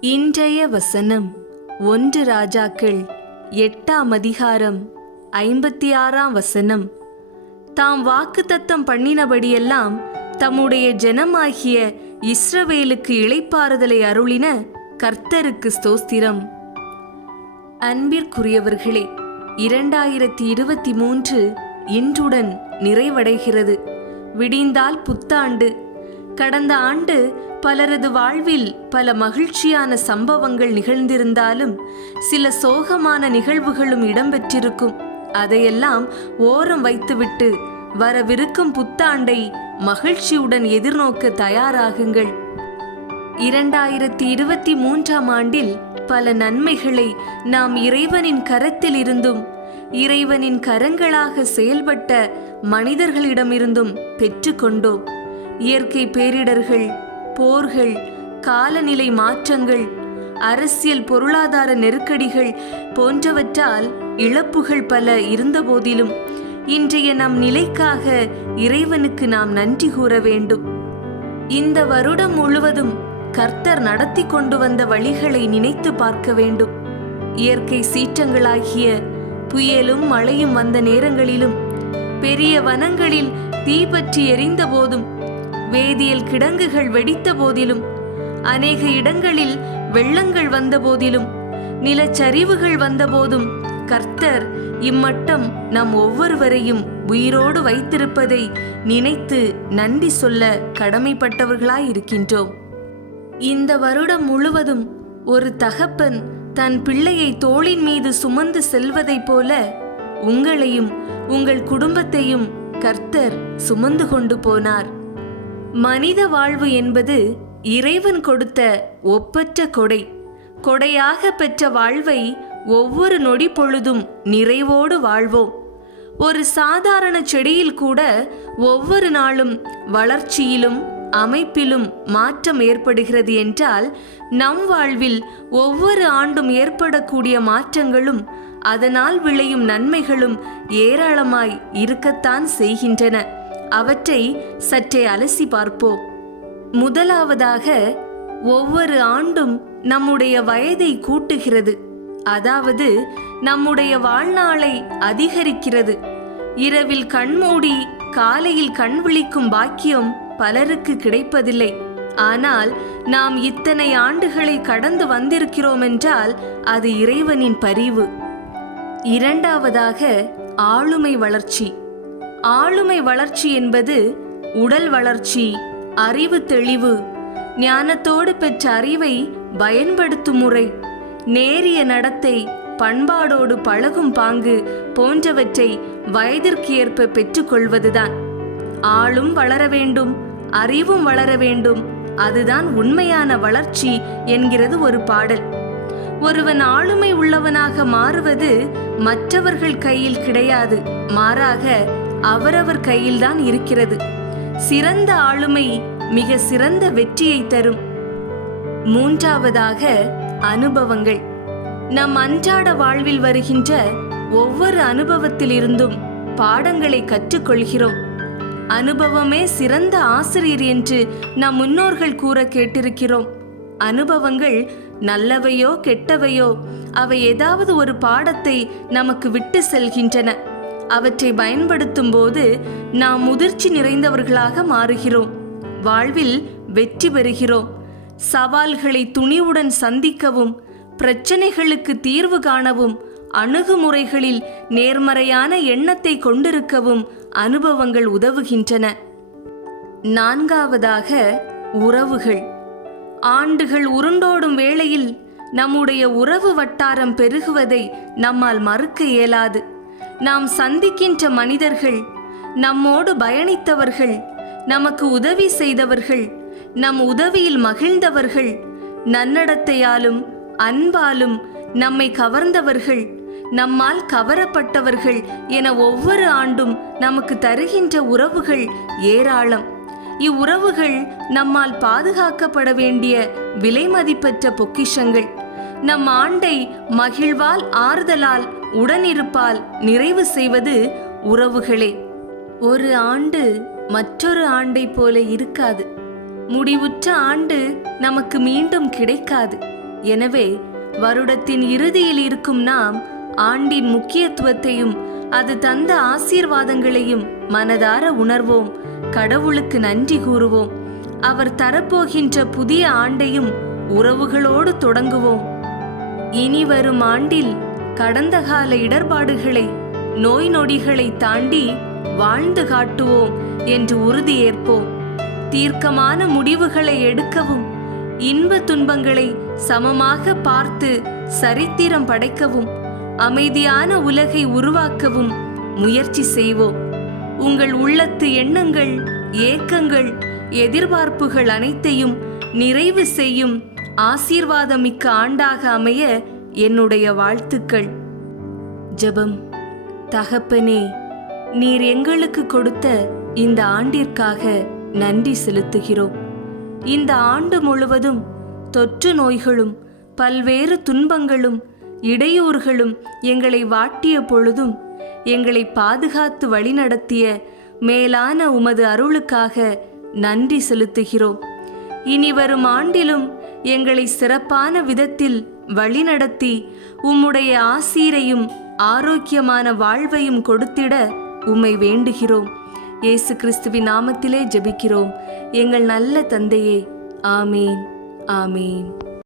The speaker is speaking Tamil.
இன்றைய வசனம் ஒன்று ராஜாக்கள் எட்டாம் அதிகாரம் ஐம்பத்தி ஆறாம் வசனம். தாம் வாக்குத்தத்தம் பண்ணினபடியெல்லாம் தம்முடைய ஜனமாகிய இஸ்ரவேலுக்கு இளைப்பாறுதலை அருளின கர்த்தருக்கு ஸ்தோஸ்திரம் அன்பிற்குரியவர்களே இரண்டாயிரத்தி இருபத்தி மூன்று இன்றுடன் நிறைவடைகிறது. விடிந்தால் புத்தாண்டு கடந்த ஆண்டு பலரது வாழ்வில் பல மகிழ்ச்சியான சம்பவங்கள் நிகழ்ந்திருந்தாலும் சில சோகமான நிகழ்வுகளும் இடம்பெற்றிருக்கும். அதையெல்லாம் ஓரம் வைத்துவிட்டு வரவிருக்கும் புத்தாண்டை மகிழ்ச்சியுடன் எதிர்நோக்க தயாராகுங்கள். இரண்டாயிரத்தி இருபத்தி மூன்றாம் ஆண்டில் பல நன்மைகளை நாம் இறைவனின் கரத்தில் இருந்தும் இறைவனின் கரங்களாக செயல்பட்ட மனிதர்களிடமிருந்தும் பெற்றுக்கொண்டோம். இயற்கை பேரிடர்கள் போர்கள் காலநிலை மாற்றங்கள் அரசியல் பொருளாதார நெருக்கடிகள் போன்றவற்றால் இழப்புகள் பல இருந்தபோதிலும் இன்றைய நம் நிலைக்காக இறைவனுக்கு நாம் நன்றி கூற வேண்டும். இந்த வருடம் முழுவதும் கர்த்தர் நடத்தி கொண்டு வந்த வழிகளை நினைத்து பார்க்க வேண்டும். இயற்கை சீற்றங்களாகிய புயலும் மழையும் வந்த நேரங்களிலும் பெரிய வனங்களில் தீ பற்றி எரிந்த போதும் வேதியியல் கிடங்குகள் வெடித்த போதிலும் அநேக இடங்களில் வெள்ளங்கள் வந்த போதிலும் நிலச்சரிவுகள் வந்தபோதும் கர்த்தர் இம்மட்டம் நம் ஒவ்வொருவரையும் உயிரோடு வைத்திருப்பதை நினைத்து நன்றி சொல்ல கடமைப்பட்டவர்களாயிருக்கின்றோம். இந்த வருடம் முழுவதும் ஒரு தகப்பன் தன் பிள்ளையை தோளின் மீது சுமந்து செல்வதைப் போல உங்களையும் உங்கள் குடும்பத்தையும் கர்த்தர் சுமந்து கொண்டு போனார். மனித வாழ்வு என்பது இறைவன் கொடுத்த ஒப்பற்ற கொடை. கொடையாக பெற்ற வாழ்வை ஒவ்வொரு நொடி பொழுதும் நிறைவோடு வாழ்வோம். ஒரு சாதாரண செடியில் கூட ஒவ்வொரு நாளும் வளர்ச்சியிலும் அமைப்பிலும் மாற்றம் ஏற்படுகிறது என்றால் நம் வாழ்வில் ஒவ்வொரு ஆண்டும் ஏற்படக்கூடிய மாற்றங்களும் அதனால் விளையும் நன்மைகளும் ஏராளமாய் இருக்கத்தான் செய்கின்றன. அவற்றை சற்றே அலசி பார்ப்போம். முதலாவதாக ஒவ்வொரு ஆண்டும் நம்முடைய வயதை கூட்டுகிறது. அதாவது நம்முடைய வாழ்நாளை அதிகரிக்கிறது. இரவில் கண்மூடி காலையில் கண் விழிக்கும் பாக்கியம் பலருக்கு கிடைப்பதில்லை. ஆனால் நாம் இத்தனை ஆண்டுகளை கடந்து வந்திருக்கிறோம் என்றால் அது இறைவனின் பரிவு. இரண்டாவதாக ஆளுமை வளர்ச்சி. ஆளுமை வளர்ச்சி என்பது உடல் வளர்ச்சி அறிவு தெளிவு ஞானத்தோடு பெற்ற அறிவை பயன்படுத்தும் முறை நேரிய நடத்தை பண்பாடோடு பழகும் பாங்கு போன்றவற்றை வயதிற்கு ஏற்ப பெற்றுக்கொள்வதுதான் ஆளும் வளர வேண்டும் அறிவும் வளர வேண்டும் அதுதான் உண்மையான வளர்ச்சி என்கிறது ஒரு பாடல். ஒருவன் ஆளுமை உள்ளவனாக மாறுவது மற்றவர்கள் கையில் கிடையாது மாறாக அவரவர் கையில்தான் இருக்கிறது. சிறந்த ஆளுமை மிக சிறந்த வெற்றியை தரும். மூன்றாவதாக அனுபவங்கள். நம் அன்றாட வாழ்வில் வருகின்ற ஒவ்வொரு அனுபவத்திலிருந்தும் பாடங்களை கற்றுக்கொள்கிறோம். அனுபவமே சிறந்த ஆசிரியர் என்று நம் முன்னோர்கள் கூற கேட்டிருக்கிறோம். அனுபவங்கள் நல்லவையோ கெட்டவையோ அவை ஏதாவது ஒரு பாடத்தை நமக்கு விட்டு செல்கின்றன. அவற்றை பயன்படுத்தும் போது நாம் முதிர்ச்சி நிறைந்தவர்களாக மாறுகிறோம். வாழ்வில் வெற்றி பெறுகிறோம். சவால்களை துணிவுடன் சந்திக்கவும் பிரச்சனைகளுக்கு தீர்வு காணவும் அணுகுமுறைகளில் நேர்மறையான எண்ணத்தை கொண்டிருக்கவும் அனுபவங்கள் உதவுகின்றன. நான்காவதாக உறவுகள். ஆண்டுகள் உருண்டோடும் வேளையில் நம்முடைய உறவு வட்டாரம் பெருகுவதை நம்மால் மறுக்க இயலாது. நாம் சந்திக்கின்ற மனிதர்கள் நம்மோடு பயணித்தவர்கள் நமக்கு உதவி செய்தவர்கள் நம் உதவியில் மகிழ்ந்தவர்கள் நன்னடத்தையாலும் அன்பாலும் நம்மை கவர்ந்தவர்கள் நம்மால் கவரப்பட்டவர்கள் என ஒவ்வொரு ஆண்டும் நமக்கு தருகின்ற உறவுகள் ஏராளம். இவ்வுறவுகள் நம்மால் பாதுகாக்கப்பட வேண்டிய விலைமதிப்பற்ற பொக்கிஷங்கள். நம் ஆண்டை மகிழ்வால் ஆறுதலால் உடனிருப்பால் நிறைவு செய்வது உறவுகளே. ஒரு ஆண்டு மற்றொரு ஆண்டை போல இருக்காது. முடிவுற்ற ஆண்டு நமக்கு மீண்டும் கிடைக்காது. எனவே வருடத்தின் இறுதியில் இருக்கும் நாம் ஆண்டின் முக்கியத்துவத்தையும் அது தந்த ஆசீர்வாதங்களையும் மனதார உணர்வோம். கடவுளுக்கு நன்றி கூறுவோம். அவர் தரப்போகின்ற புதிய ஆண்டையும் உறவுகளோடு தொடங்குவோம். இனி வரும் ஆண்டில் கடந்த கால இடர்பாடுகளை நோய் நொடிகளை தாண்டி வாழ்ந்து காட்டுவோம் என்று உறுதியேற்போம். தீர்க்கமான முடிவுகளை எடுக்கவும் இன்ப துன்பங்களை சமமாக பார்த்து சரித்திரம் படைக்கவும் அமைதியான உலகை உருவாக்கவும் முயற்சி செய்வோம். உங்கள் உள்ளத்து எண்ணங்கள் ஏக்கங்கள் எதிர்பார்ப்புகள் அனைத்தையும் நிறைவு செய்யும் ஆசீர்வாதமிக்க ஆண்டாக அமைய என்னுடைய வாழ்த்துக்கள். ஜெபம். தகப்பனே நீர் எங்களுக்கு கொடுத்த இந்த ஆண்டிற்காக நன்றி செலுத்துகிறோம். இந்த ஆண்டு முழுவதும் தொற்று நோய்களும் பல்வேறு துன்பங்களும் இடையூறுகளும் எங்களை வாட்டிய பொழுதும் எங்களை பாதுகாத்து வழிநடத்திய மேலான உமது அருளுக்காக நன்றி செலுத்துகிறோம். இனி வரும் ஆண்டிலும் எங்களை சிறப்பான விதத்தில் வழிநடத்தி உம்முடைய ஆசீரையும் ஆரோக்கியமான வாழ்வையும் கொடுத்திட உம்மை வேண்டுகிறோம். இயேசு கிறிஸ்துவின் நாமத்திலே ஜெபிக்கிறோம். எங்கள் நல்ல தந்தையே ஆமேன் ஆமேன்.